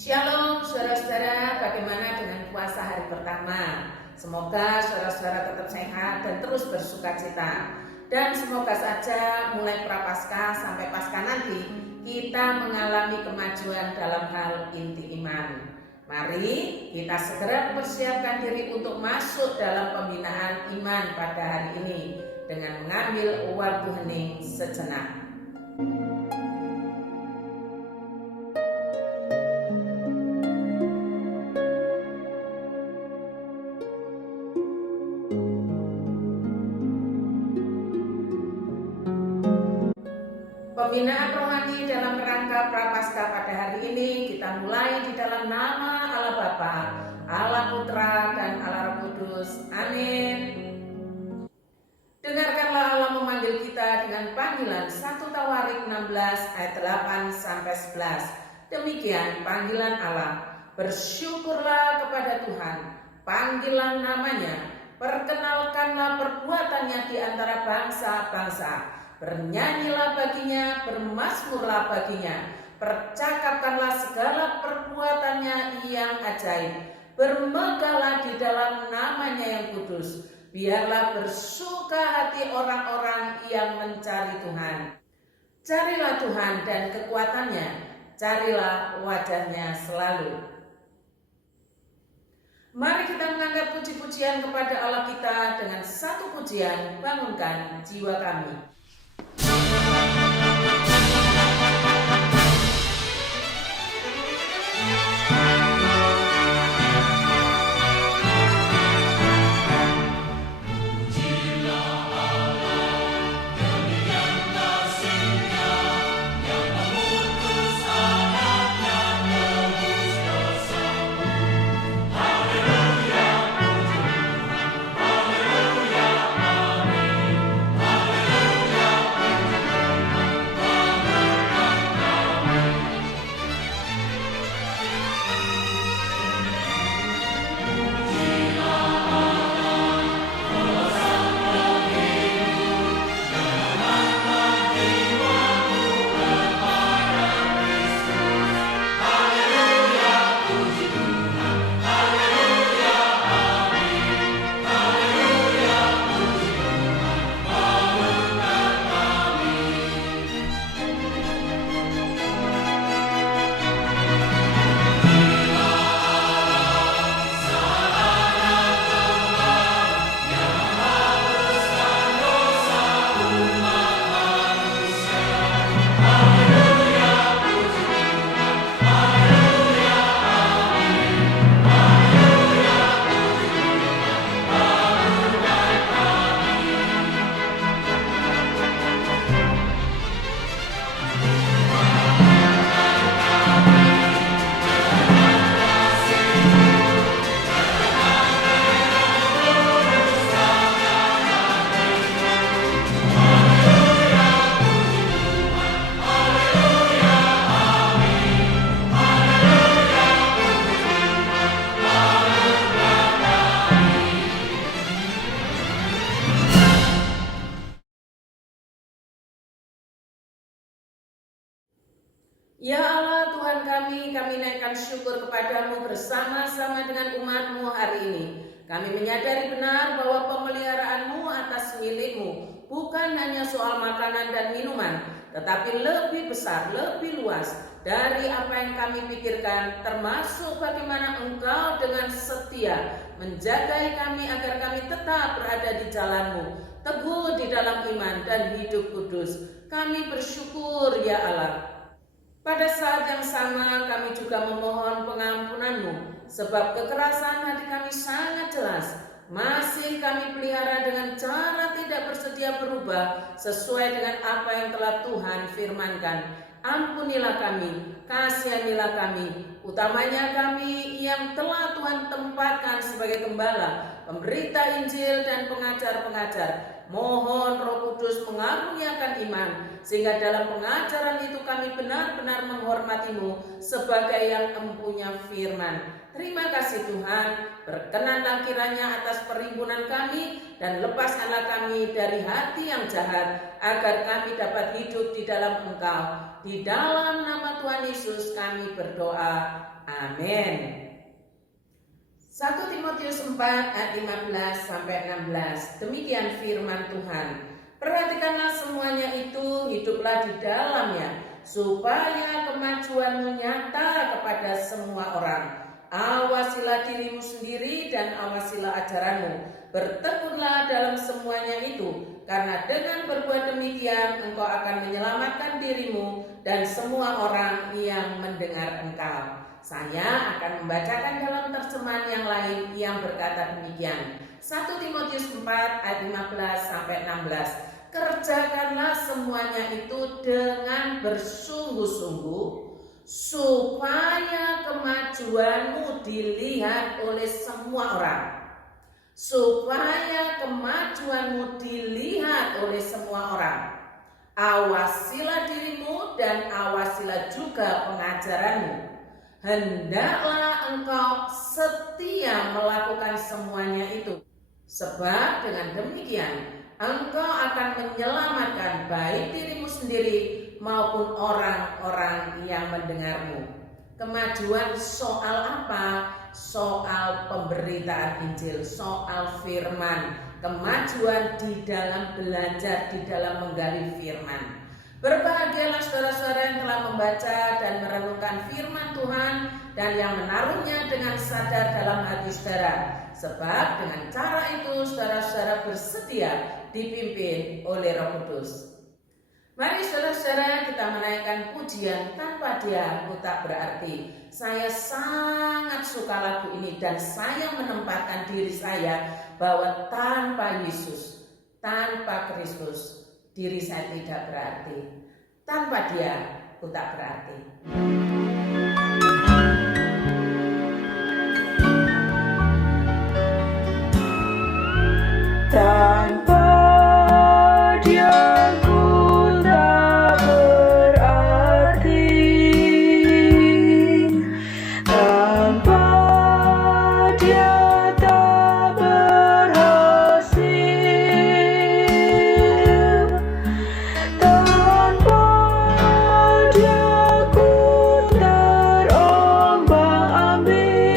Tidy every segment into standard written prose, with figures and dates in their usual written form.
Shalom saudara-saudara, bagaimana dengan puasa hari pertama? Semoga saudara-saudara tetap sehat dan terus bersuka cita. Dan semoga saja mulai prapaskah sampai pasca nanti kita mengalami kemajuan dalam hal inti iman. Mari kita segera persiapkan diri untuk masuk dalam pembinaan iman pada hari ini dengan mengambil waktu hening sejenak. Pembinaan rohani dalam rangka prapaskah pada hari ini kita mulai di dalam nama Allah Bapa, Allah Putra, dan Allah Roh Kudus. Amin. Dengarkanlah Allah memanggil kita dengan panggilan 1 Tawarik 16 ayat 8 sampai 11. Demikian panggilan Allah. Bersyukurlah kepada Tuhan, panggillah namanya, perkenalkanlah perbuatannya di antara bangsa-bangsa. Bernyanyilah baginya, bermazmurlah baginya, percakapkanlah segala perbuatannya yang ajaib. Bermegahlah di dalam namanya yang kudus. Biarlah bersuka hati orang-orang yang mencari Tuhan. Carilah Tuhan dan kekuatannya, carilah wajahnya selalu. Mari kita mengangkat puji-pujian kepada Allah kita dengan satu pujian, bangunkan jiwa kami. Ya Allah Tuhan kami naikkan syukur kepadamu bersama-sama dengan umat-Mu hari ini. Kami menyadari benar bahwa pemeliharaanmu atas milikmu bukan hanya soal makanan dan minuman, tetapi lebih besar, lebih luas dari apa yang kami pikirkan, termasuk bagaimana Engkau dengan setia menjagai kami agar kami tetap berada di jalan-Mu, teguh di dalam iman dan hidup kudus. Kami bersyukur ya Allah. Pada saat yang sama kami juga memohon pengampunan-Mu, sebab kekerasan hati kami sangat jelas. Masih kami pelihara dengan cara tidak bersedia berubah sesuai dengan apa yang telah Tuhan firmankan. Ampunilah kami, kasihanilah kami, utamanya kami yang telah Tuhan tempatkan sebagai gembala, pemberita Injil dan pengajar-pengajar. Mohon Roh Kudus mengaruniakan iman, sehingga dalam pengajaran itu kami benar-benar menghormati-Mu sebagai yang empunya firman. Terima kasih Tuhan, berkenanlah kiranya atas perhimpunan kami dan lepaskanlah kami dari hati yang jahat, agar kami dapat hidup di dalam Engkau. Di dalam nama Tuhan Yesus kami berdoa. Amin. 1 Timotius 4 ayat 15 sampai 16. Demikian firman Tuhan. Perhatikanlah semuanya itu, hiduplah di dalamnya, supaya kemajuanmu nyata kepada semua orang. Awasilah dirimu sendiri dan awasilah ajaranmu. Bertekunlah dalam semuanya itu, karena dengan berbuat demikian engkau akan menyelamatkan dirimu dan semua orang yang mendengar engkau. Saya akan membacakan dalam terjemahan yang lain yang berkata demikian. 1 Timotius 4 ayat 15 sampai 16. Kerjakanlah semuanya itu dengan bersungguh-sungguh, supaya kemajuanmu dilihat oleh semua orang. Supaya kemajuanmu dilihat oleh semua orang. Awasilah dirimu dan awasilah juga pengajaranmu. Hendaklah engkau setia melakukan semuanya itu, sebab dengan demikian engkau akan menyelamatkan baik dirimu sendiri maupun orang-orang yang mendengarmu. Kemajuan soal apa? Soal pemberitaan Injil, soal firman. Kemajuan di dalam belajar, di dalam menggali firman. Berbahagialah saudara-saudara yang telah membaca dan merenungkan firman Tuhan dan yang menaruhnya dengan sadar dalam hati saudara. Sebab dengan cara itu saudara-saudara bersedia dipimpin oleh Roh Kudus. Mari saudara-saudara kita menaikkan pujian Tanpa Dia Aku Tak Berarti. Saya sangat suka lagu ini dan saya menempatkan diri saya bahwa tanpa Yesus, tanpa Kristus, diri saya tidak berarti. Tanpa Dia aku tak berarti. Tanpa Dia ku tak berarti. Tanpa Dia tak berhasil. Tanpa Dia ku terombang-ambing.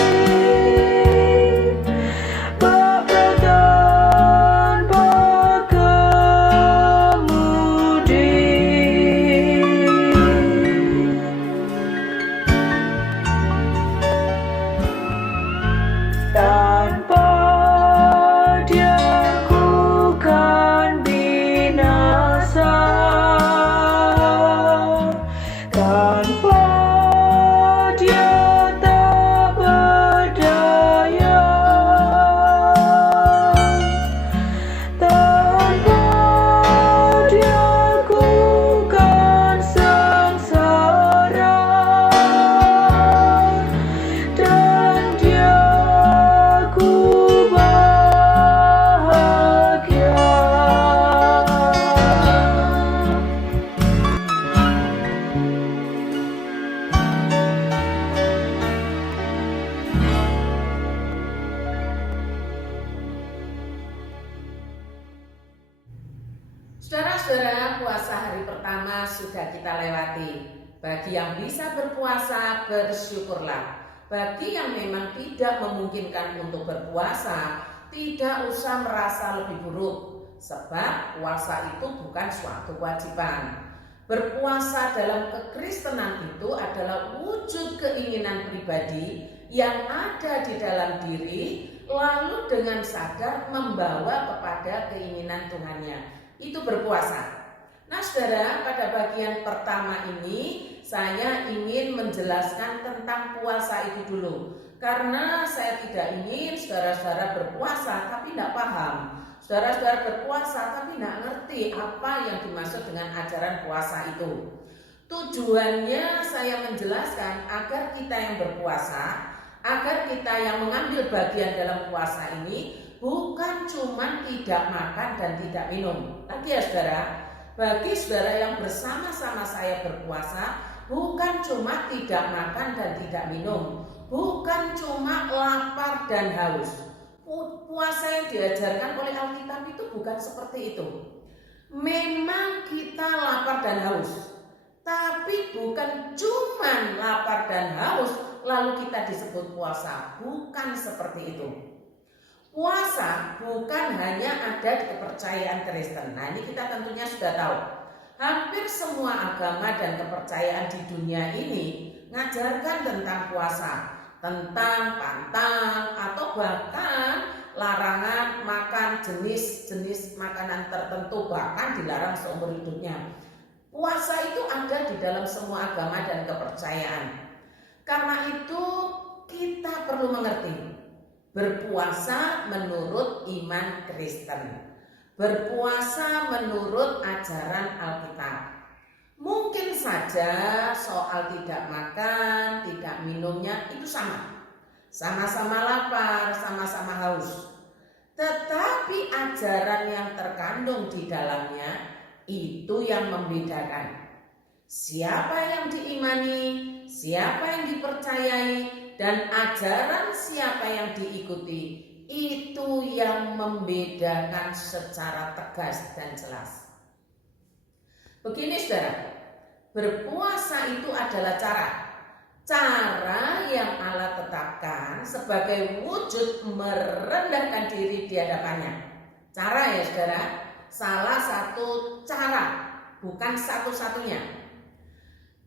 Tanpa Dia ku kan binasa. Tanpa Dia tak berdaya. Tanpa Dia ku kan sengsara. Dan Dia ku bahagia. Saudara-saudara, puasa hari pertama sudah kita lewati. Bagi yang bisa berpuasa, bersyukurlah. Bagi yang memang tidak memungkinkan untuk berpuasa, tidak usah merasa lebih buruk. Sebab puasa itu bukan suatu kewajiban. Berpuasa dalam kekristenan itu adalah wujud keinginan pribadi yang ada di dalam diri, lalu dengan sadar membawa kepada keinginan Tuhannya. Itu berpuasa. Nah saudara, pada bagian pertama ini saya ingin menjelaskan tentang puasa itu dulu. Karena saya tidak ingin saudara-saudara berpuasa tapi tidak paham. Saudara-saudara berpuasa tapi tidak ngerti apa yang dimaksud dengan ajaran puasa itu. Tujuannya saya menjelaskan agar kita yang berpuasa, agar kita yang mengambil bagian dalam puasa ini bukan cuma tidak makan dan tidak minum. Lagi ya saudara, bagi saudara yang bersama-sama saya berpuasa, bukan cuma tidak makan dan tidak minum, bukan cuma lapar dan haus. Puasa yang diajarkan oleh Alkitab itu bukan seperti itu. Memang kita lapar dan haus, Tapi bukan cuman lapar dan haus lalu kita disebut puasa. Bukan seperti itu. Puasa bukan hanya ada di kepercayaan Kristen. Nah, ini kita tentunya sudah tahu. Hampir semua agama dan kepercayaan di dunia ini ngajarkan tentang puasa, tentang pantang atau bahkan larangan makan jenis-jenis makanan tertentu, bahkan dilarang seumur hidupnya. Puasa itu ada di dalam semua agama dan kepercayaan. Karena itu kita perlu mengerti, berpuasa menurut iman Kristen, berpuasa menurut ajaran Alkitab. Mungkin saja soal tidak makan, tidak minumnya itu sama. Sama-sama lapar, sama-sama haus. Tetapi ajaran yang terkandung di dalamnya itu yang membedakan. Siapa yang diimani, siapa yang dipercayai, dan ajaran siapa yang diikuti, itu yang membedakan secara tegas dan jelas. Begini saudara, berpuasa itu adalah cara yang Allah tetapkan sebagai wujud merendahkan diri di hadapannya. Cara ya saudara, salah satu cara, bukan satu-satunya.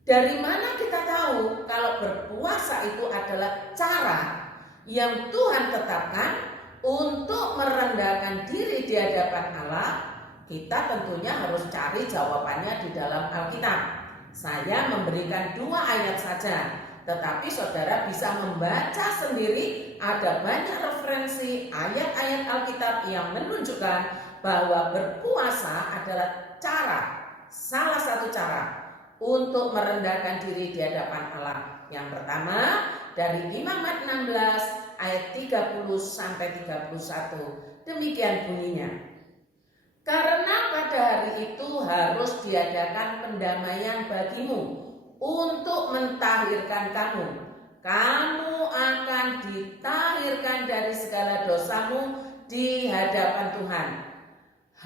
Dari mana kita tahu kalau berpuasa itu adalah cara yang Tuhan tetapkan untuk merendahkan diri di hadapan Allah? Kita tentunya harus cari jawabannya di dalam Alkitab. Saya memberikan 2 ayat saja, tetapi saudara bisa membaca sendiri. Ada banyak referensi ayat-ayat Alkitab yang menunjukkan bahwa berpuasa adalah salah satu cara untuk merendahkan diri di hadapan Allah. Yang pertama dari Imamat 16 ayat 30 sampai 31. Demikian bunyinya. Karena pada hari itu harus diadakan pendamaian bagimu untuk mentahirkan kamu. Kamu akan ditahirkan dari segala dosamu di hadapan Tuhan.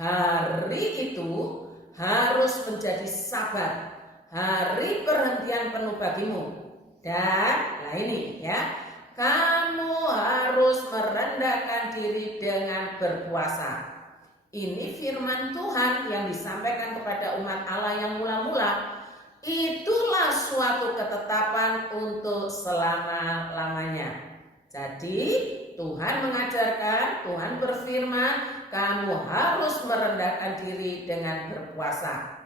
Hari itu harus menjadi Sabat, hari perhentian penuh bagimu. Dan ini ya, kamu harus merendahkan diri dengan berpuasa. Ini firman Tuhan yang disampaikan kepada umat Allah yang mula-mula. Itulah suatu ketetapan untuk selama-lamanya. Jadi Tuhan mengajarkan, Tuhan berfirman, kamu harus merendahkan diri dengan berpuasa.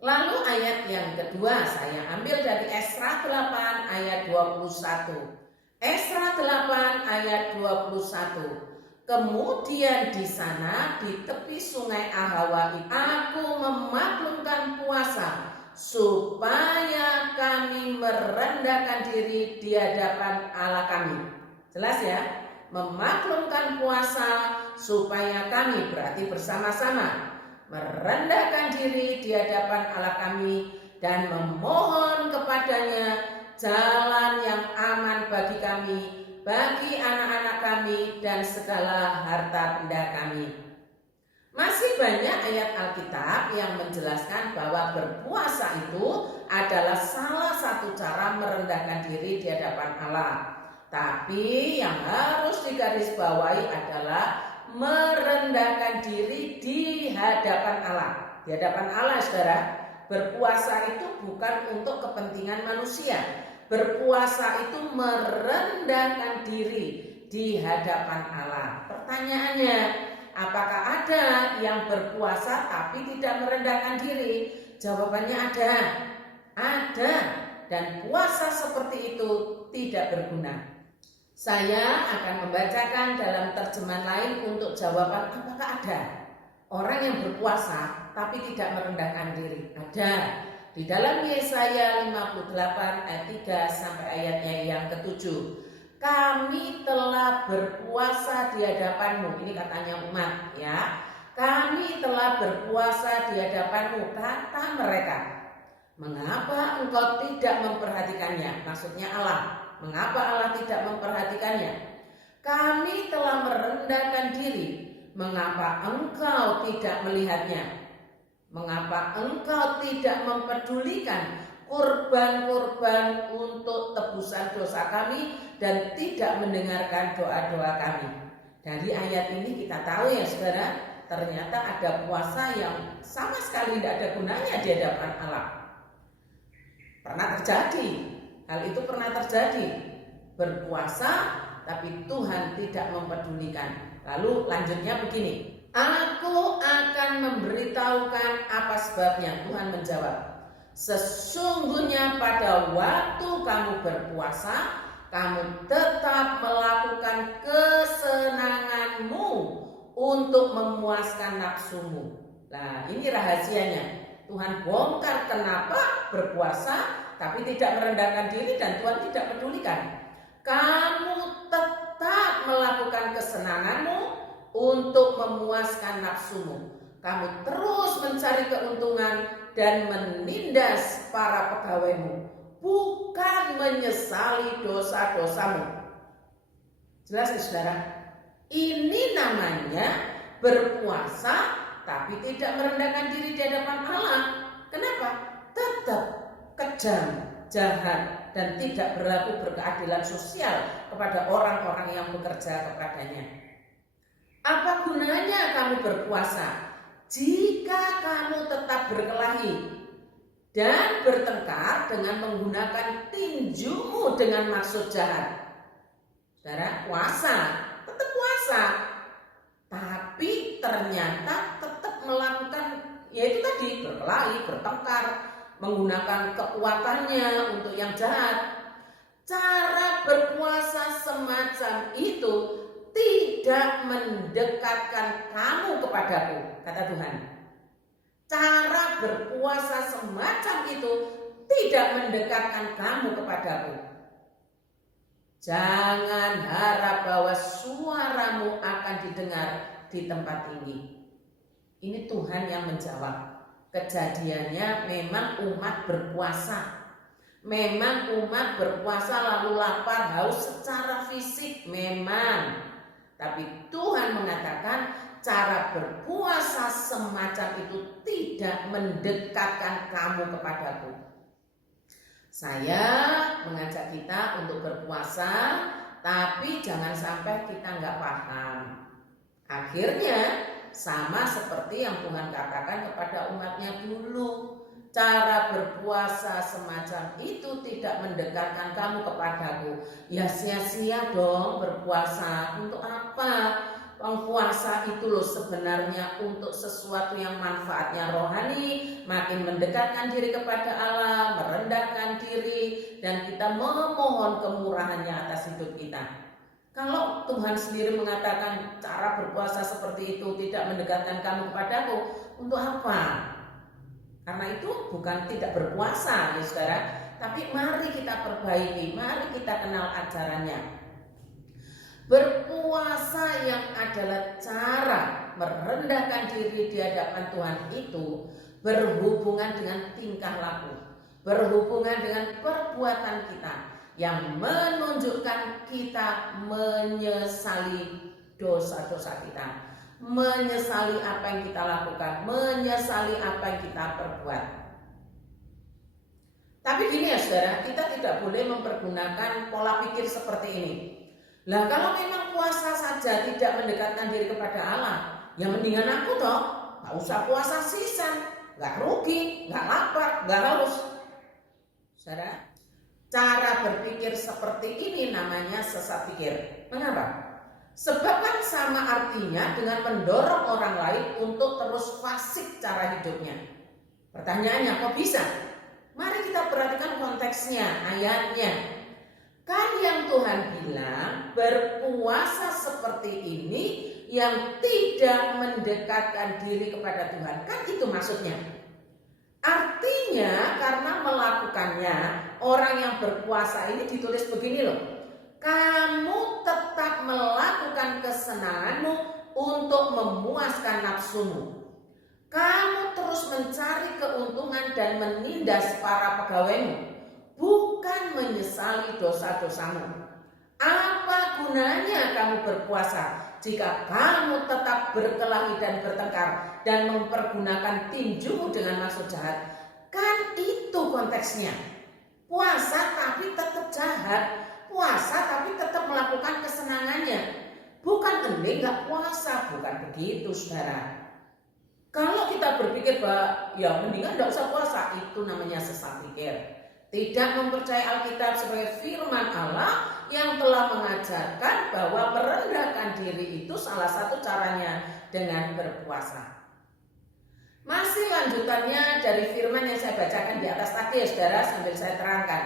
Lalu ayat yang kedua saya ambil dari Esra 8 ayat 21. Esra 8 ayat 21. Kemudian di sana di tepi sungai Ahawa aku memaklumkan puasa supaya kami merendahkan diri di hadapan Allah kami. Jelas ya? Memaklumkan puasa supaya kami, berarti bersama-sama, merendahkan diri di hadapan Allah kami dan memohon kepadanya jalan yang aman bagi kami, bagi anak-anak kami dan segala harta benda kami. Masih banyak ayat Alkitab yang menjelaskan bahwa berpuasa itu adalah salah satu cara merendahkan diri di hadapan Allah. Tapi yang harus digarisbawahi adalah merendahkan diri di hadapan Allah. Di hadapan Allah, saudara, berpuasa itu bukan untuk kepentingan manusia. Berpuasa itu merendahkan diri di hadapan Allah. Pertanyaannya, apakah ada yang berpuasa tapi tidak merendahkan diri? Jawabannya ada. Ada. Dan puasa seperti itu tidak berguna. Saya akan membacakan dalam terjemahan lain untuk jawaban apakah ada orang yang berpuasa tapi tidak merendahkan diri. Ada. Di dalam Yesaya 58 ayat 3 sampai ayatnya yang ke-7. Kami telah berpuasa di hadapanmu. Ini katanya umat ya. Kami telah berpuasa di hadapanmu, kata mereka. Mengapa engkau tidak memperhatikannya? Maksudnya Allah. Mengapa Allah tidak memperhatikannya? Kami telah merendahkan diri. Mengapa engkau tidak melihatnya? Mengapa engkau tidak mempedulikan korban-korban untuk tebusan dosa kami dan tidak mendengarkan doa-doa kami? Dari ayat ini kita tahu ya saudara, ternyata ada puasa yang sama sekali tidak ada gunanya di hadapan Allah. Pernah terjadi, hal itu pernah terjadi. Berpuasa tapi Tuhan tidak mempedulikan. Lalu lanjutnya begini, aku akan memberitahukan apa sebabnya. Tuhan menjawab, sesungguhnya pada waktu kamu berpuasa, kamu tetap melakukan kesenanganmu untuk memuaskan nafsumu. Nah, ini rahasianya. Tuhan bongkar kenapa berpuasa tapi tidak merendahkan diri dan Tuhan tidak pedulikan. Kamu tetap melakukan kesenanganmu untuk memuaskan nafsumu. Kamu terus mencari keuntungan dan menindas para pegawaimu, bukan menyesali dosa-dosamu. Jelas ya saudara? Ini namanya berpuasa tapi tidak merendahkan diri di hadapan Allah. Kenapa? Tetap kejam, jahat, dan tidak berlaku berkeadilan sosial kepada orang-orang yang bekerja kepadanya. Apa gunanya kamu berpuasa jika kamu tetap berkelahi dan bertengkar dengan menggunakan tinjumu dengan maksud jahat? Saudara, puasa, tetap puasa, tapi ternyata tetap melakukan yaitu tadi berkelahi, bertengkar, menggunakan kekuatannya untuk yang jahat. Cara berpuasa semacam itu tidak mendekatkan kamu kepadaku, kata Tuhan. Cara berpuasa semacam itu tidak mendekatkan kamu kepadaku. Jangan harap bahwa suaramu akan didengar di tempat tinggi. Ini Tuhan yang menjawab. Kejadiannya memang umat berpuasa. Memang umat berpuasa lalu lapar, haus secara fisik memang. Tapi Tuhan mengatakan cara berpuasa semacam itu tidak mendekatkan kamu kepadaku. Saya mengajak kita untuk berpuasa, tapi jangan sampai kita nggak paham. Akhirnya sama seperti yang Tuhan katakan kepada umatnya dulu. Cara berpuasa semacam itu tidak mendekatkan kamu kepadaku. Ya sia-sia dong berpuasa. Untuk apa? Puasa itu loh sebenarnya untuk sesuatu yang manfaatnya rohani, makin mendekatkan diri kepada Allah, merendahkan diri, dan kita memohon kemurahannya atas hidup kita. Kalau Tuhan sendiri mengatakan cara berpuasa seperti itu tidak mendekatkan kamu kepadaku, untuk apa? Karena itu bukan tidak berpuasa ya saudara, tapi mari kita perbaiki, mari kita kenal ajarannya. Berpuasa yang adalah cara merendahkan diri di hadapan Tuhan itu berhubungan dengan tingkah laku, berhubungan dengan perbuatan kita yang menunjukkan kita menyesali dosa-dosa kita, menyesali apa yang kita lakukan, menyesali apa yang kita perbuat. Tapi gini ya saudara, kita tidak boleh mempergunakan pola pikir seperti ini. Lah kalau memang puasa saja tidak mendekatkan diri kepada Allah, ya mendingan aku toh gak usah puasa sisan, gak rugi, gak lapar, gak haus. Saudara, cara berpikir seperti ini namanya sesat pikir. Mengapa? Sebab kan sama artinya dengan mendorong orang lain untuk terus fasik cara hidupnya. Pertanyaannya, kok bisa? Mari kita perhatikan konteksnya, ayatnya. Kan yang Tuhan bilang berpuasa seperti ini yang tidak mendekatkan diri kepada Tuhan. Kan itu maksudnya. Artinya karena melakukannya, orang yang berpuasa ini ditulis begini loh. Kamu tetap melakukan kesenanganmu untuk memuaskan nafsumu. Kamu terus mencari keuntungan dan menindas para pegawaimu, bukan menyesali dosa-dosamu. Apa gunanya kamu berpuasa jika kamu tetap berkelahi dan bertengkar dan mempergunakan tinjumu dengan maksud jahat? Kan itu konteksnya. Puasa tapi tetap jahat, puasa tapi tetap melakukan kesenangannya. Bukan hening gak puasa, bukan begitu saudara. Kalau kita berpikir bahwa ya mendingan gak usah puasa, itu namanya sesat pikir. Tidak mempercayai Alkitab sebagai firman Allah yang telah mengajarkan bahwa merendahkan diri itu salah satu caranya dengan berpuasa. Masih lanjutannya dari firman yang saya bacakan di atas tadi ya saudara, sambil saya terangkan.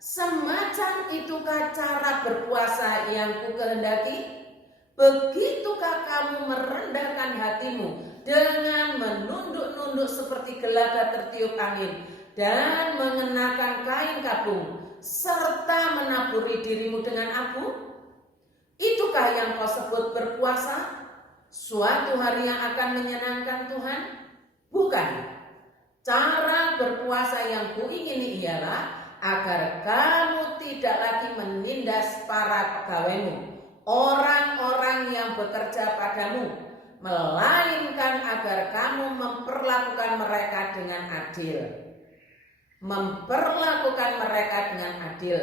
Semacam itukah cara berpuasa yang ku kehendaki? Begitukah kamu merendahkan hatimu dengan menunduk-nunduk seperti gelagat tertiup angin dan mengenakan kain kabung serta menaburi dirimu dengan abu? Itukah yang kau sebut berpuasa? Suatu hari yang akan menyenangkan Tuhan? Bukan. Cara berpuasa yang kuingini ialah agar kamu tidak lagi menindas para pegawaimu, orang-orang yang bekerja padamu, melainkan agar kamu memperlakukan mereka dengan adil. Memperlakukan mereka dengan adil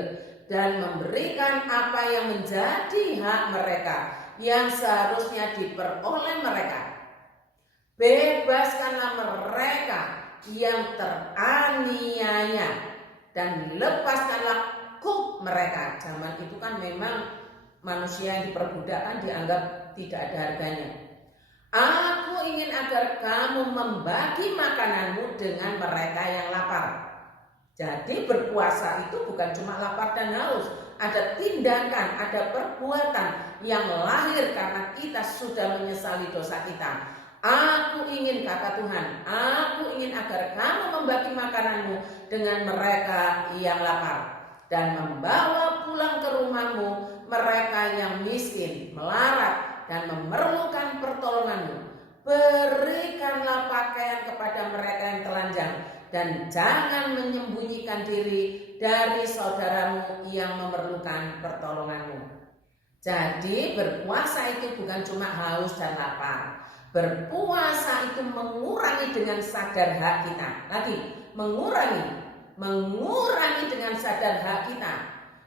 dan memberikan apa yang menjadi hak mereka yang seharusnya diperoleh mereka. Bebaskanlah mereka yang teraniaya dan lepaskanlah kuk mereka. Zaman itu kan memang manusia yang diperbudak dianggap tidak ada harganya. Aku ingin agar kamu membagi makananmu dengan mereka yang lapar. Jadi berpuasa itu bukan cuma lapar dan haus, ada tindakan, ada perbuatan yang lahir karena kita sudah menyesali dosa kita. Aku ingin, kata Tuhan, aku ingin agar kamu membagi makananmu dengan mereka yang lapar dan membawa pulang ke rumahmu mereka yang miskin, melarat dan memerlukan pertolonganmu. Berikanlah pakaian kepada mereka yang telanjang dan jangan menyembunyikan diri dari saudaramu yang memerlukan pertolonganmu. Jadi berpuasa itu bukan cuma haus dan lapar. Berpuasa itu mengurangi dengan sadar hak kita. Lagi, mengurangi dengan sadar hak kita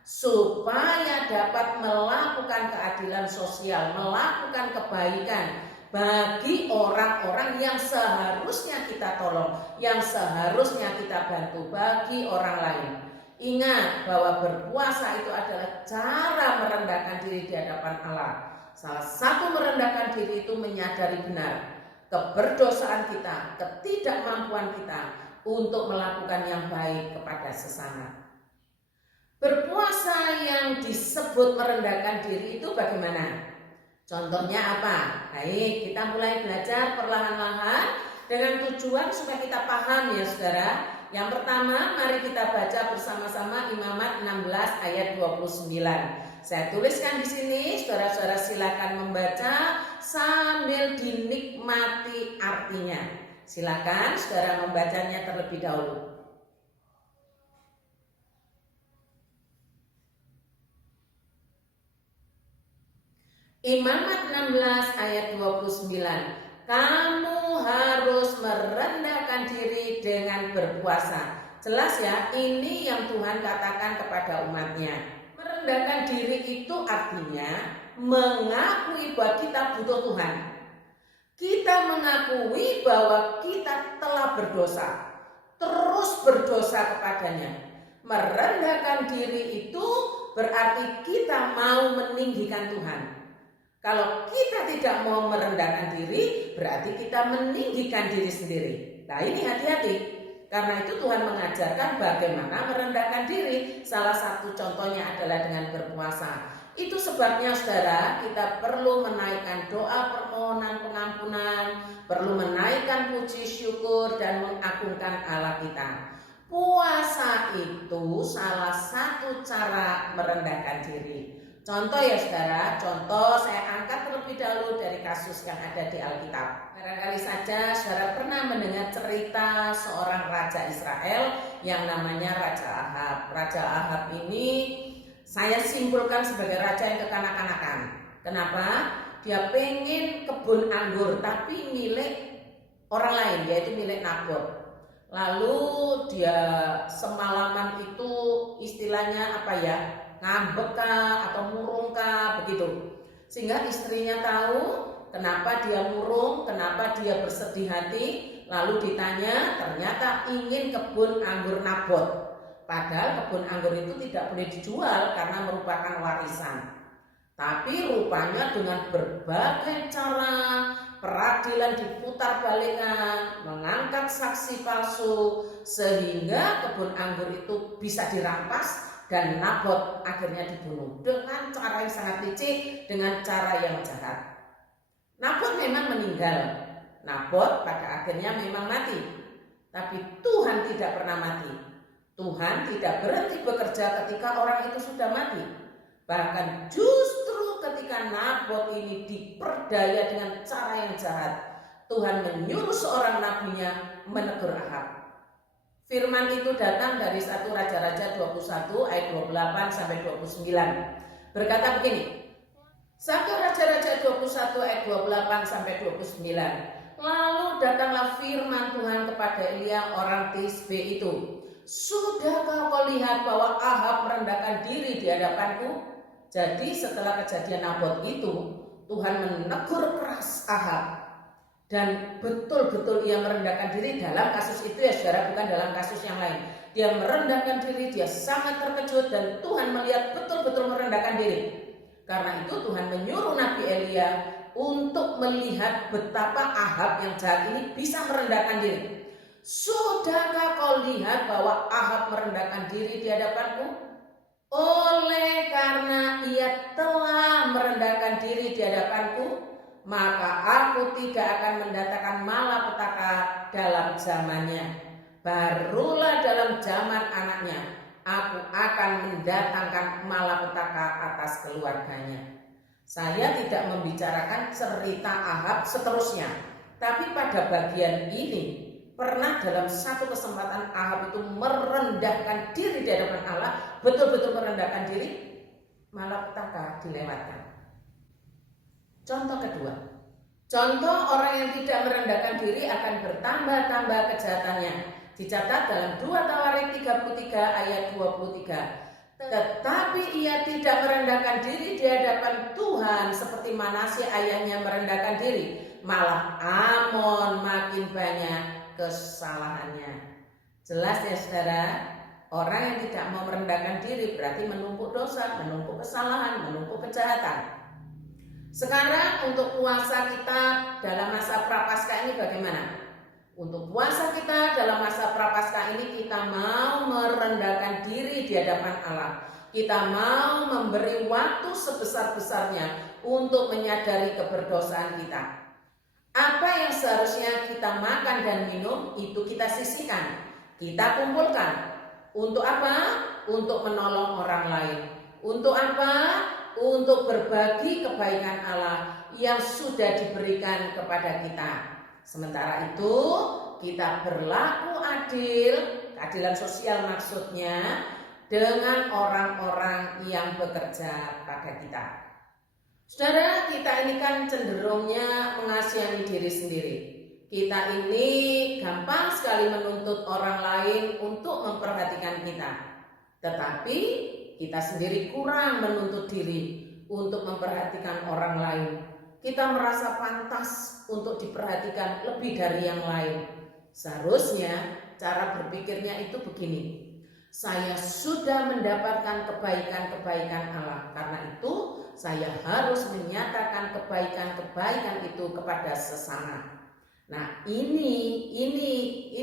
supaya dapat melakukan keadilan sosial, melakukan kebaikan bagi orang-orang yang seharusnya kita tolong, yang seharusnya kita bantu bagi orang lain. Ingat bahwa berpuasa itu adalah cara merendahkan diri di hadapan Allah. Salah satu merendahkan diri itu menyadari benar keberdosaan kita, ketidakmampuan kita untuk melakukan yang baik kepada sesama. Berpuasa yang disebut merendahkan diri itu bagaimana? Contohnya apa? Baik, kita mulai belajar perlahan-lahan dengan tujuan supaya kita paham ya saudara. Yang pertama, mari kita baca bersama-sama Imamat 16 ayat 29. Saya tuliskan di sini, saudara-saudara silakan membaca sambil dinikmati artinya. Silakan saudara membacanya terlebih dahulu. Imamat 16 ayat 29. Kamu harus merendahkan diri dengan berpuasa. Jelas ya, ini yang Tuhan katakan kepada umatnya. Merendahkan diri itu artinya mengakui bahwa kita butuh Tuhan. Kita mengakui bahwa kita telah berdosa, terus berdosa kepadanya. Merendahkan diri itu berarti kita mau meninggikan Tuhan. Kalau kita tidak mau merendahkan diri, berarti kita meninggikan diri sendiri. Nah ini hati-hati. Karena itu Tuhan mengajarkan bagaimana merendahkan diri. Salah satu contohnya adalah dengan berpuasa. Itu sebabnya saudara, kita perlu menaikkan doa permohonan pengampunan, perlu menaikkan puji syukur dan mengagungkan Allah kita. Puasa itu salah satu cara merendahkan diri. Contoh ya saudara, contoh saya angkat terlebih dahulu dari kasus yang ada di Alkitab. Barangkali saja saudara pernah mendengar cerita seorang raja Israel yang namanya Raja Ahab. Raja Ahab ini saya simpulkan sebagai raja yang kekanak-kanakan. Kenapa? Dia pengen kebun anggur tapi milik orang lain, yaitu milik Nabot. Lalu dia semalaman itu istilahnya apa ya, ngambek kah atau murung kah begitu, sehingga istrinya tahu kenapa dia murung, kenapa dia bersedih hati. Lalu ditanya, ternyata ingin kebun anggur Nabot. Padahal kebun anggur itu tidak boleh dijual karena merupakan warisan. Tapi rupanya dengan berbagai cara, peradilan diputarbalikkan, mengangkat saksi palsu, sehingga kebun anggur itu bisa dirampas dan Nabot akhirnya dibunuh dengan cara yang sangat licik, dengan cara yang jahat. Nabot memang meninggal, Nabot pada akhirnya memang mati, tapi Tuhan tidak pernah mati. Tuhan tidak berhenti bekerja ketika orang itu sudah mati. Bahkan justru ketika Nabot ini diperdaya dengan cara yang jahat, Tuhan menyuruh seorang nabinya menegur Ahab. Firman itu datang dari 1 Raja-Raja 21 ayat 28 sampai 29. Berkata begini. 1 Raja-Raja 21 ayat 28 sampai 29. Lalu datanglah firman Tuhan kepada Elia orang Tisbe itu. Sudahkah kau lihat bahwa Ahab merendahkan diri di hadapanku? Jadi setelah kejadian Nabot itu, Tuhan menegur keras Ahab. Dan betul-betul ia merendahkan diri dalam kasus itu ya saudara, bukan dalam kasus yang lain. Dia merendahkan diri, dia sangat terkejut dan Tuhan melihat betul-betul merendahkan diri. Karena itu Tuhan menyuruh Nabi Elia untuk melihat betapa Ahab yang jahat ini bisa merendahkan diri. Sudahkah kau lihat bahwa Ahab merendahkan diri di hadapanku? Oleh karena ia telah merendahkan diri di hadapanku, maka aku tidak akan mendatangkan malapetaka dalam zamannya. Barulah dalam zaman anaknya, aku akan mendatangkan malapetaka atas keluarganya. Saya tidak membicarakan cerita Ahab seterusnya, tapi pada bagian ini pernah dalam satu kesempatan Ahab itu merendahkan diri di hadapan Allah, betul-betul merendahkan diri, malapetaka dilewatkan. Contoh kedua, contoh orang yang tidak merendahkan diri akan bertambah-tambah kejahatannya. Dicatat dalam 2 Tawarik 33 ayat 23. Tetapi ia tidak merendahkan diri di hadapan Tuhan seperti Manasye ayahnya merendahkan diri, malah Amon makin banyak kesalahannya. Jelas ya saudara, orang yang tidak mau merendahkan diri berarti menumpuk dosa, menumpuk kesalahan, menumpuk kejahatan. Sekarang untuk puasa kita dalam masa Prapaskah ini bagaimana? Untuk puasa kita dalam masa Prapaskah ini kita mau merendahkan diri di hadapan Allah. Kita mau memberi waktu sebesar-besarnya untuk menyadari keberdosaan kita. Apa yang seharusnya kita makan dan minum itu kita sisihkan, kita kumpulkan. Untuk apa? Untuk menolong orang lain. Untuk apa? Untuk berbagi kebaikan Allah yang sudah diberikan kepada kita. Sementara itu kita berlaku adil, keadilan sosial maksudnya, dengan orang-orang yang bekerja pada kita. Saudara, kita ini kan cenderungnya mengasihani diri sendiri. Kita ini gampang sekali menuntut orang lain untuk memperhatikan kita. Tetapi kita sendiri kurang menuntut diri untuk memperhatikan orang lain. Kita merasa pantas untuk diperhatikan lebih dari yang lain. Seharusnya cara berpikirnya itu begini. Saya sudah mendapatkan kebaikan-kebaikan Allah. Karena itu saya harus menyatakan kebaikan-kebaikan itu kepada sesama. Nah, ini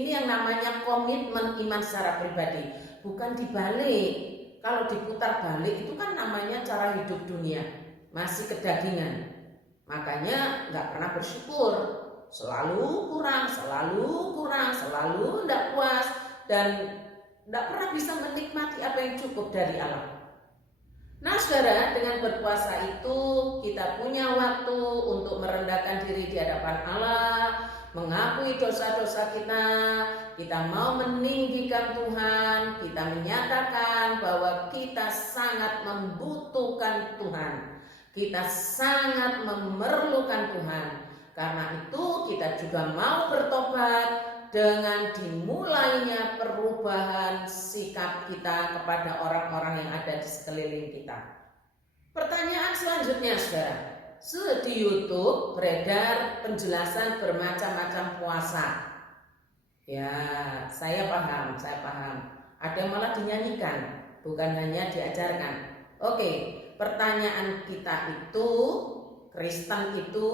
yang namanya komitmen iman secara pribadi, bukan dibalik. Kalau diputar balik itu kan namanya cara hidup dunia, masih kedagingan. Makanya nggak pernah bersyukur, selalu kurang, selalu tidak puas, dan tidak pernah bisa menikmati apa yang cukup dari Allah. Nah saudara, dengan berpuasa itu kita punya waktu untuk merendahkan diri di hadapan Allah. mengakui dosa-dosa kita mau meninggikan Tuhan, kita menyatakan bahwa kita sangat membutuhkan Tuhan, kita sangat memerlukan Tuhan. Karena itu kita juga mau bertobat dengan dimulainya perubahan sikap kita kepada orang-orang yang ada di sekeliling kita. Pertanyaan selanjutnya, saudara. Di YouTube beredar penjelasan bermacam-macam puasa. Ya, saya paham. Ada yang malah dinyanyikan, bukan hanya diajarkan. Oke, pertanyaan kita itu, Kristen itu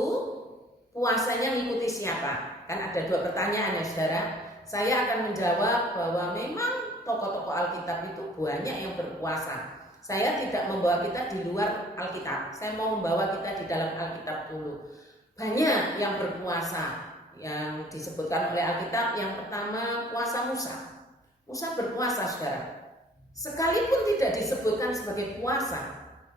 puasanya mengikuti siapa? Kan ada dua pertanyaan ya, saudara. Saya akan menjawab bahwa memang tokoh-tokoh Alkitab itu banyak yang berpuasa. Saya tidak membawa kita di luar Alkitab. Saya mau membawa kita di dalam Alkitab dulu. Banyak yang berpuasa yang disebutkan oleh Alkitab. Yang pertama, puasa Musa. Musa berpuasa, saudara. Sekalipun tidak disebutkan sebagai puasa,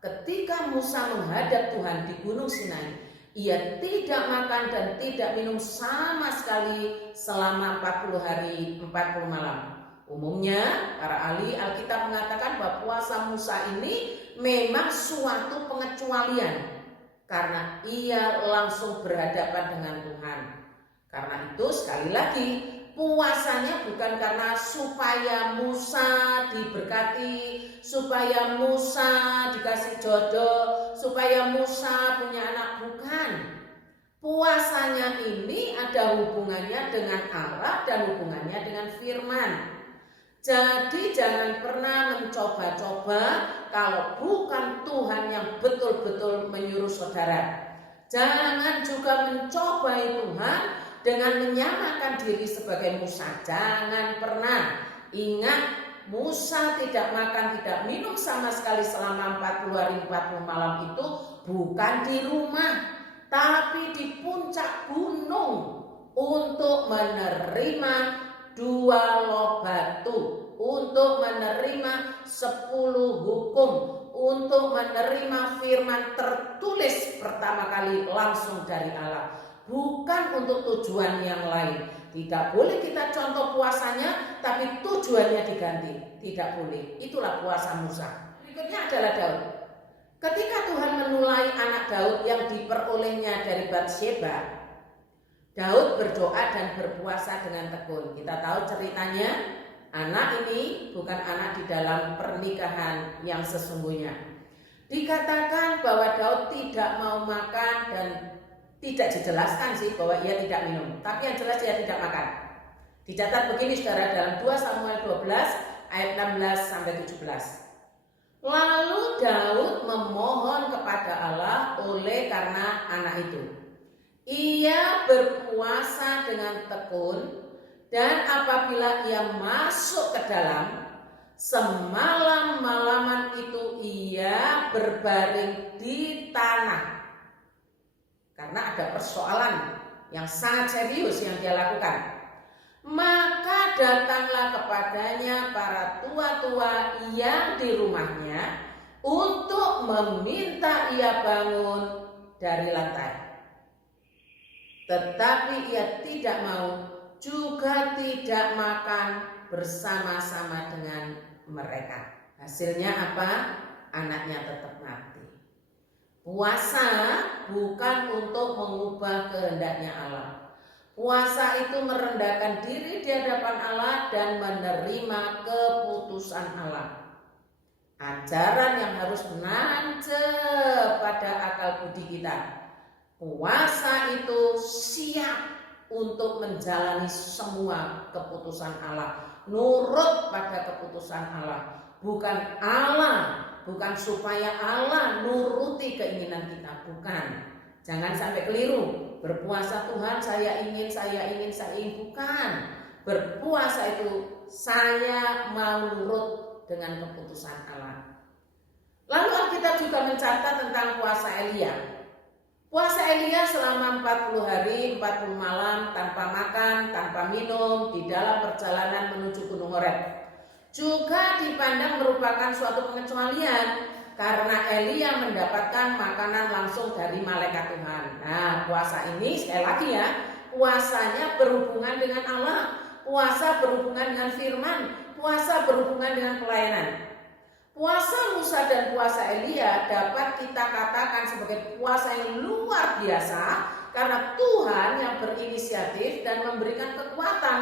ketika Musa menghadap Tuhan di Gunung Sinai, ia tidak makan dan tidak minum sama sekali selama 40 hari 40 malam. Umumnya para ahli Alkitab mengatakan bahwa puasa Musa ini memang suatu pengecualian karena ia langsung berhadapan dengan Tuhan. Karena itu sekali lagi puasanya bukan karena supaya Musa diberkati, supaya Musa dikasih jodoh, supaya Musa punya anak, bukan. Puasanya ini ada hubungannya dengan Allah dan hubungannya dengan firman. Jadi jangan pernah mencoba-coba kalau bukan Tuhan yang betul-betul menyuruh saudara. Jangan juga mencobai Tuhan dengan menyamakan diri sebagai Musa. Jangan pernah. Ingat, Musa tidak makan, tidak minum sama sekali selama 40 hari 40 malam itu bukan di rumah, tapi di puncak gunung untuk menerima 2 loh batu, untuk menerima 10 hukum, untuk menerima firman tertulis pertama kali langsung dari Allah, bukan untuk tujuan yang lain. Tidak boleh kita contoh puasanya tapi tujuannya diganti, tidak boleh. Itulah puasa Musa. Berikutnya adalah Daud. Ketika Tuhan menulai anak Daud yang diperolehnya dari Batsheba, Daud berdoa dan berpuasa dengan tekun. Kita tahu ceritanya, anak ini bukan anak di dalam pernikahan yang sesungguhnya. Dikatakan bahwa Daud tidak mau makan dan tidak dijelaskan sih bahwa ia tidak minum, tapi yang jelas ia tidak makan. Dicatat begini saudara dalam 2 Samuel 12 ayat 16 sampai 17. Lalu Daud memohon kepada Allah oleh karena anak itu. Ia berpuasa dengan tekun, dan apabila ia masuk ke dalam, semalam-malaman itu ia berbaring di tanah. Karena ada persoalan yang sangat serius yang dia lakukan. Maka datanglah kepadanya para tua-tua yang di rumahnya untuk meminta ia bangun dari lantai. Tetapi ia tidak mau, juga tidak makan bersama-sama dengan mereka. Hasilnya apa? Anaknya tetap mati. Puasa bukan untuk mengubah kehendaknya Allah. Puasa itu merendahkan diri di hadapan Allah dan menerima keputusan Allah. Ajaran yang harus menancap pada akal budi kita. Puasa itu siap untuk menjalani semua keputusan Allah, nurut pada keputusan Allah. Bukan supaya Allah nuruti keinginan kita, bukan. Jangan sampai keliru. Berpuasa Tuhan saya ingin, bukan. Berpuasa itu saya mau nurut dengan keputusan Allah. Lalu Alkitab juga mencatat tentang puasa Elia. Puasa Elia selama 40 hari 40 malam tanpa makan, tanpa minum di dalam perjalanan menuju Gunung Horeb juga dipandang merupakan suatu pengecualian karena Elia mendapatkan makanan langsung dari malaikat Tuhan. Nah, puasa ini sekali lagi ya, puasanya berhubungan dengan Allah, puasa berhubungan dengan firman, puasa berhubungan dengan pelayanan. Puasa Musa dan puasa Elia dapat kita katakan sebagai puasa yang luar biasa karena Tuhan yang berinisiatif dan memberikan kekuatan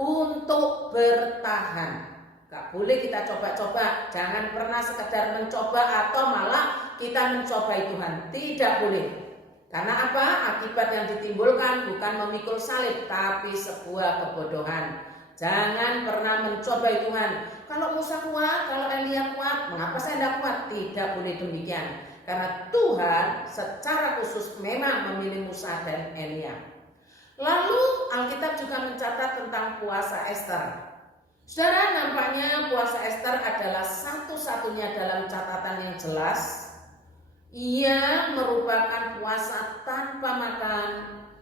untuk bertahan. Gak boleh kita coba-coba, jangan pernah sekedar mencoba atau malah kita mencobai Tuhan. Tidak boleh. Karena apa? Akibat yang ditimbulkan bukan memikul salib, tapi sebuah kebodohan. Jangan pernah mencobai Tuhan. Kalau Musa kuat, kalau Elia kuat, mengapa saya tidak kuat? Tidak boleh demikian. Karena Tuhan secara khusus memang memilih Musa dan Elia. Lalu Alkitab juga mencatat tentang puasa Ester. Saudara, nampaknya puasa Ester adalah satu-satunya dalam catatan yang jelas yang merupakan puasa tanpa makan,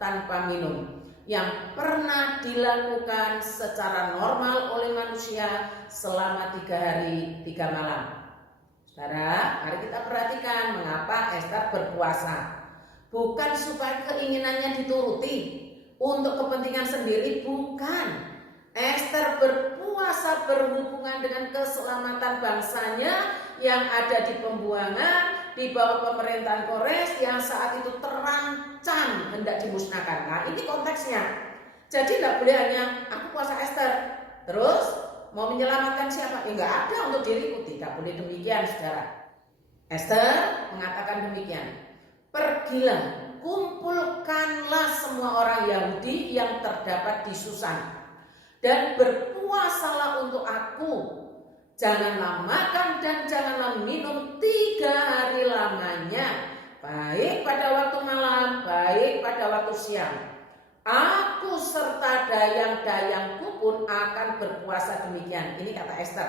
tanpa minum yang pernah dilakukan secara normal oleh manusia selama 3 hari 3 malam. Saudara, mari kita perhatikan mengapa Ester berpuasa. Bukan supaya keinginannya dituruti untuk kepentingan sendiri, bukan. Ester berpuasa berhubungan dengan keselamatan bangsanya yang ada di pembuangan di bawah pemerintahan Kores yang saat itu terancam hendak dimusnahkan. Nah, ini konteksnya. Jadi tidak boleh hanya aku puasa Ester terus mau menyelamatkan siapa? Enggak ada untuk diriku. Tidak boleh demikian, saudara. Ester mengatakan demikian. Pergilah, kumpulkanlah semua orang Yahudi yang terdapat di Susan dan berpuasalah untuk aku. Janganlah makan dan janganlah minum 3 hari lamanya, baik pada waktu malam, baik pada waktu siang. Aku serta dayang-dayangku pun akan berpuasa demikian. Ini kata Ester.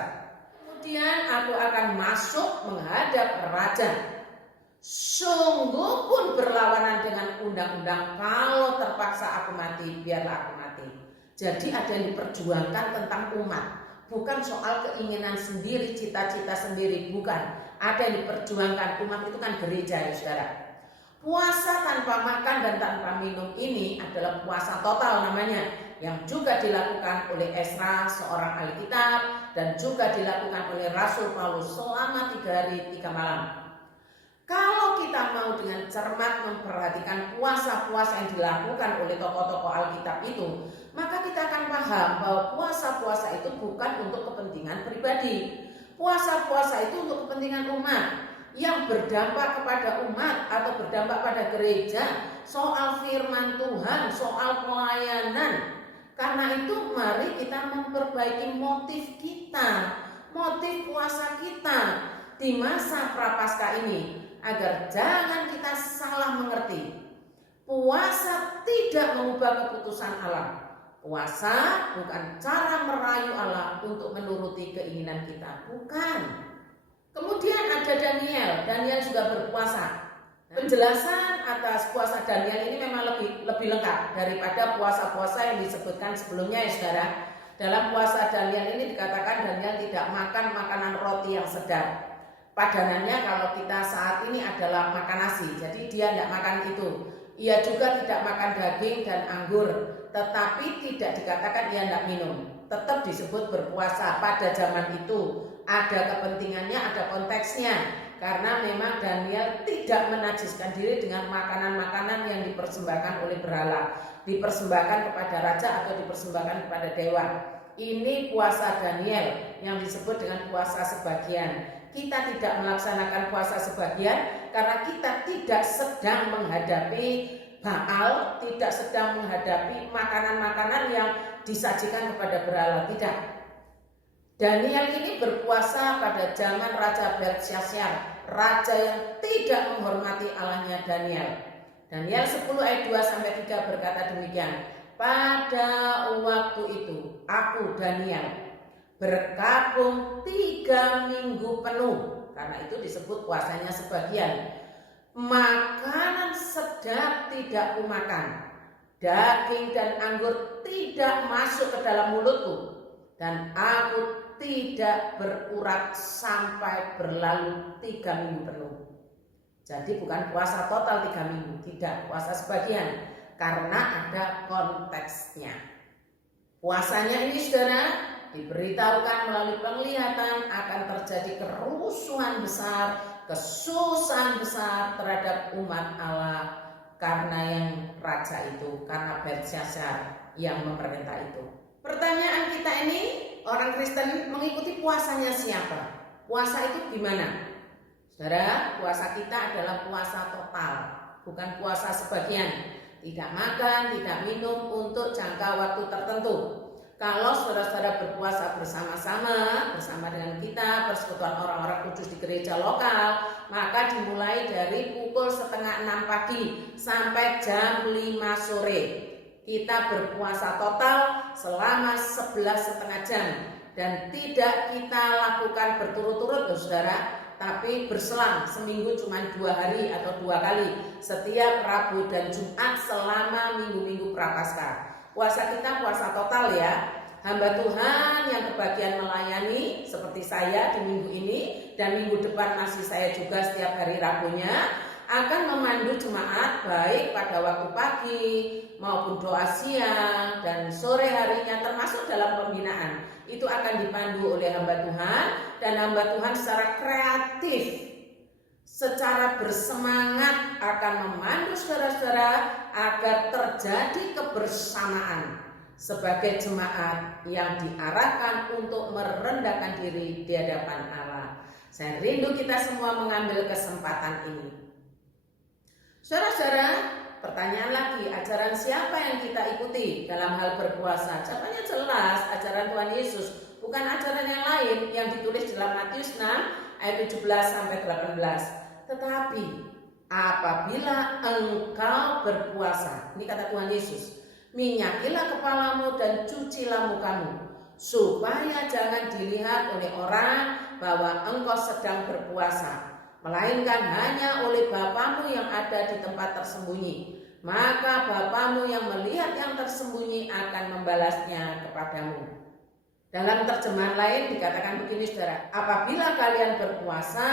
Kemudian aku akan masuk menghadap raja. Sungguh pun berlawanan dengan undang-undang. Kalau terpaksa aku mati, biarlah aku mati. Jadi ada yang diperjuangkan tentang umat. Bukan soal keinginan sendiri, cita-cita sendiri, bukan. Ada yang diperjuangkan, umat itu kan gereja ya saudara. Puasa tanpa makan dan tanpa minum ini adalah puasa total namanya, yang juga dilakukan oleh Ezra seorang ahli kitab dan juga dilakukan oleh Rasul Paulus selama 3 hari 3 malam. Kalau kita mau dengan cermat memperhatikan puasa-puasa yang dilakukan oleh tokoh-tokoh Alkitab itu, maka kita akan paham bahwa puasa-puasa itu bukan untuk kepentingan pribadi. Puasa-puasa itu untuk kepentingan umat yang berdampak kepada umat atau berdampak pada gereja, soal firman Tuhan, soal pelayanan. Karena itu mari kita memperbaiki motif kita, motif puasa kita di masa prapaskah ini, agar jangan kita salah mengerti. Puasa tidak mengubah keputusan Allah. Puasa bukan cara merayu Allah untuk menuruti keinginan kita, bukan. Kemudian ada Daniel. Daniel juga berpuasa. Penjelasan atas puasa Daniel ini memang lebih lengkap daripada puasa-puasa yang disebutkan sebelumnya ya saudara. Dalam puasa Daniel ini dikatakan Daniel tidak makan makanan roti yang sedap. Padanannya kalau kita saat ini adalah makan nasi, jadi dia tidak makan itu. Ia juga tidak makan daging dan anggur, tetapi tidak dikatakan ia tidak minum. Tetap disebut berpuasa pada zaman itu. Ada kepentingannya, ada konteksnya. Karena memang Daniel tidak menajiskan diri dengan makanan-makanan yang dipersembahkan oleh berhala, dipersembahkan kepada raja atau dipersembahkan kepada dewa. Ini puasa Daniel yang disebut dengan puasa sebagian. Kita tidak melaksanakan puasa sebagian karena kita tidak sedang menghadapi Baal, tidak sedang menghadapi makanan-makanan yang disajikan kepada berhala, tidak. Daniel ini berpuasa pada zaman Raja Belteshazzar, raja yang tidak menghormati Allahnya Daniel. Daniel 10 ayat 2-3 berkata demikian. Pada waktu itu aku Daniel berkabung 3 minggu penuh, karena itu disebut puasanya sebagian. Makanan sedap tidak kumakan, daging dan anggur tidak masuk ke dalam mulutku, dan aku tidak berurat sampai berlalu 3 minggu penuh. Jadi bukan puasa total 3 minggu, tidak, puasa sebagian. karena ada konteksnya. Puasanya ini saudara diberitahukan melalui penglihatan akan terjadi kerusuhan besar, kesusahan besar terhadap umat Allah karena yang raja itu, karena Belshazzar yang memerintah itu. Pertanyaan kita ini, orang Kristen mengikuti puasanya siapa? Puasa itu gimana? Saudara, puasa kita adalah puasa total, bukan puasa sebagian. Tidak makan, tidak minum untuk jangka waktu tertentu. Kalau saudara-saudara berpuasa bersama dengan kita, persekutuan orang-orang kudus di gereja lokal, maka dimulai dari pukul 5:30 pagi sampai jam 5 sore. Kita berpuasa total selama 11,5 jam dan tidak kita lakukan berturut-turut, saudara, tapi berselang seminggu cuma 2 hari atau 2 kali setiap Rabu dan Jumat selama minggu-minggu Prapaskah. Puasa kita puasa total ya. Hamba Tuhan yang kebagian melayani seperti saya di minggu ini dan minggu depan masih saya juga setiap hari Rabunya akan memandu jemaat baik pada waktu pagi maupun doa siang dan sore harinya termasuk dalam pembinaan. Itu akan dipandu oleh hamba Tuhan dan hamba Tuhan secara kreatif, secara bersemangat akan memandu saudara-saudara agar terjadi kebersamaan sebagai jemaat yang diarahkan untuk merendahkan diri di hadapan Allah. Saya rindu kita semua mengambil kesempatan ini. Saudara-saudara, pertanyaan lagi, ajaran siapa yang kita ikuti dalam hal berpuasa? Jawabannya jelas, ajaran Tuhan Yesus, bukan ajaran yang lain yang ditulis dalam Matius 6 ayat 17-18. Tetapi apabila engkau berpuasa, ini kata Tuhan Yesus, minyakilah kepalamu dan cucilah mukamu, supaya jangan dilihat oleh orang bahwa engkau sedang berpuasa, melainkan hanya oleh Bapamu yang ada di tempat tersembunyi. Maka Bapamu yang melihat yang tersembunyi akan membalasnya kepadamu. Dalam terjemahan lain dikatakan begini saudara, apabila kalian berpuasa,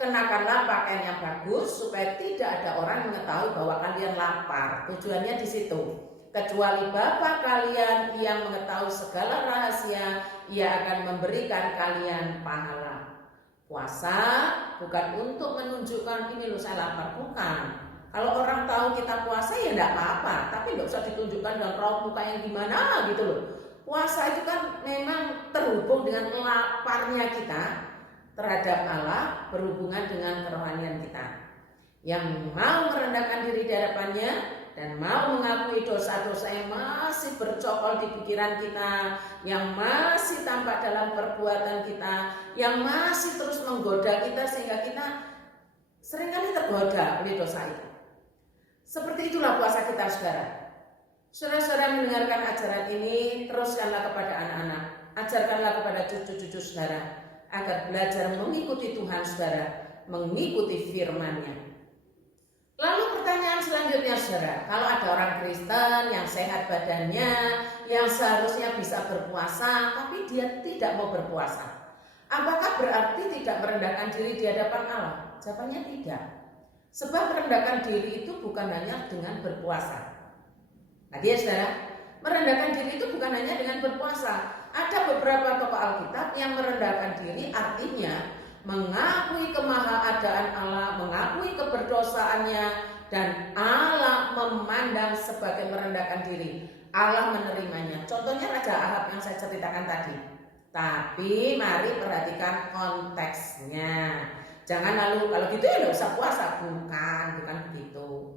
kenakanlah pakaian yang bagus supaya tidak ada orang mengetahui bahwa kalian lapar. Tujuannya di situ. Kecuali Bapa kalian yang mengetahui segala rahasia, Ia akan memberikan kalian pahala. Puasa bukan untuk menunjukkan ini loh saya lapar, bukan. Kalau orang tahu kita puasa ya enggak apa-apa, tapi enggak usah ditunjukkan dengan raut muka yang gimana gitu loh. Puasa itu kan memang terhubung dengan laparnya kita terhadap Allah, berhubungan dengan kerohanian kita. Yang mau merendahkan diri di hadapannya dan mau mengakui dosa-dosa yang masih bercokol di pikiran kita, yang masih tampak dalam perbuatan kita, yang masih terus menggoda kita sehingga kita seringkali tergoda oleh dosa itu. Seperti itulah puasa kita, saudara. Saudara-saudara mendengarkan ajaran ini, teruskanlah kepada anak-anak, ajarkanlah kepada cucu-cucu saudara agar belajar mengikuti Tuhan saudara, mengikuti firman-Nya. Lalu pertanyaan selanjutnya saudara, kalau ada orang Kristen yang sehat badannya, yang seharusnya bisa berpuasa, tapi dia tidak mau berpuasa, apakah berarti tidak merendahkan diri di hadapan Allah? Jawabannya tidak. Sebab merendahkan diri itu bukan hanya dengan berpuasa. Nah dia saudara, merendahkan diri itu bukan hanya dengan berpuasa. Ada beberapa tokoh Alkitab yang merendahkan diri artinya mengakui kemahaadaan Allah, mengakui keberdosaannya, dan Allah memandang sebagai merendahkan diri. Allah menerimanya. Contohnya Raja Ahab yang saya ceritakan tadi. Tapi mari perhatikan konteksnya. Jangan lalu kalau gitu ya nggak usah puasa. Bukan begitu.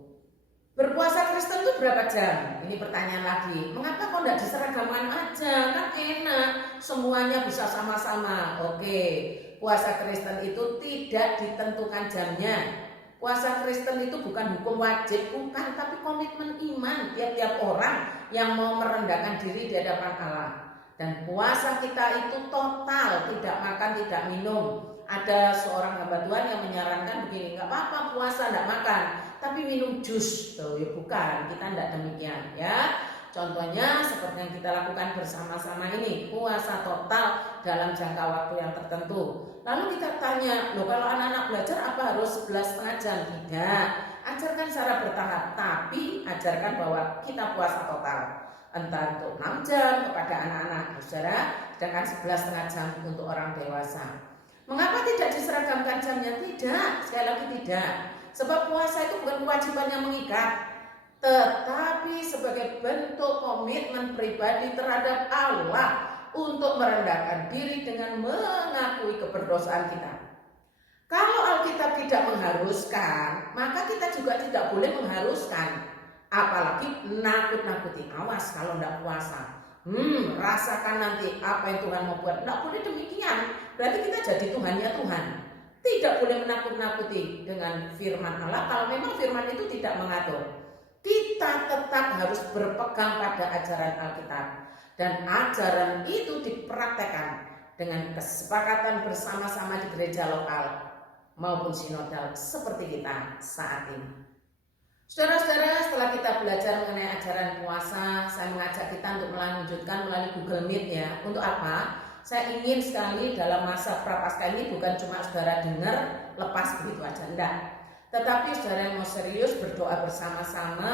Berpuasa Kristen itu berapa jam? Ini pertanyaan lagi. Mengapa kok tidak diseragamkan aja? Kan enak, semuanya bisa sama-sama. Oke, puasa Kristen itu tidak ditentukan jamnya. Puasa Kristen itu bukan hukum wajib, bukan, tapi komitmen iman tiap-tiap orang yang mau merendahkan diri di hadapan Allah. Dan puasa kita itu total, tidak makan, tidak minum. Ada seorang hamba Tuhan yang menyarankan begini, nggak apa-apa puasa nggak makan, tapi minum jus. Tuh ya bukan, kita tidak demikian ya. Contohnya seperti yang kita lakukan bersama-sama ini, puasa total dalam jangka waktu yang tertentu. Lalu kita tanya, loh kalau anak-anak belajar apa harus 11,5 jam? Tidak. Ajarkan secara bertahap, tapi ajarkan bahwa kita puasa total. Entah untuk 6 jam kepada anak-anak, saudara, sedangkan 11,5 jam untuk orang dewasa. Mengapa tidak diseragamkan jamnya? Tidak, sekali lagi tidak. Sebab puasa itu bukan kewajiban yang mengikat, tetapi sebagai bentuk komitmen pribadi terhadap Allah untuk merendahkan diri dengan mengakui keberdosaan kita. Kalau Alkitab tidak mengharuskan, maka kita juga tidak boleh mengharuskan. Apalagi nakut-nakuti, awas kalau tidak puasa. Rasakan nanti apa yang Tuhan mau buat. Tidak boleh demikian. Berarti kita jadi Tuhannya Tuhan. Tidak boleh menakut-nakuti dengan firman Allah kalau memang firman itu tidak mengatur. Kita tetap harus berpegang pada ajaran Alkitab. Dan ajaran itu dipraktekkan dengan kesepakatan bersama-sama di gereja lokal maupun sinodal seperti kita saat ini. Saudara-saudara, setelah kita belajar mengenai ajaran puasa, saya mengajak kita untuk melanjutkan melalui Google Meet ya. Untuk apa? Saya ingin sekali dalam masa Prapaskah ini bukan cuma saudara dengar lepas begitu aja, enggak. Tetapi saudara yang mau serius berdoa bersama-sama,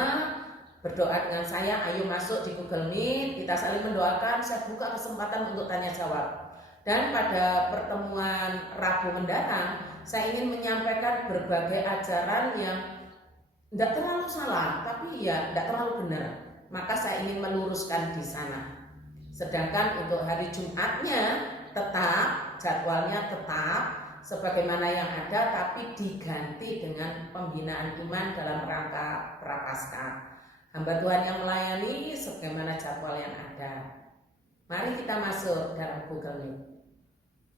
berdoa dengan saya, ayo masuk di Google Meet, kita saling mendoakan, saya buka kesempatan untuk tanya jawab. Dan pada pertemuan Rabu mendatang, saya ingin menyampaikan berbagai ajaran yang tidak terlalu salah, tapi ya tidak terlalu benar. Maka saya ingin meluruskan di sana. Sedangkan untuk hari Jumatnya tetap, jadwalnya tetap sebagaimana yang ada, tapi diganti dengan pembinaan iman dalam rangka Prapaskah. Hamba Tuhan yang melayani sebagaimana jadwal yang ada. Mari kita masuk dalam Google Meet.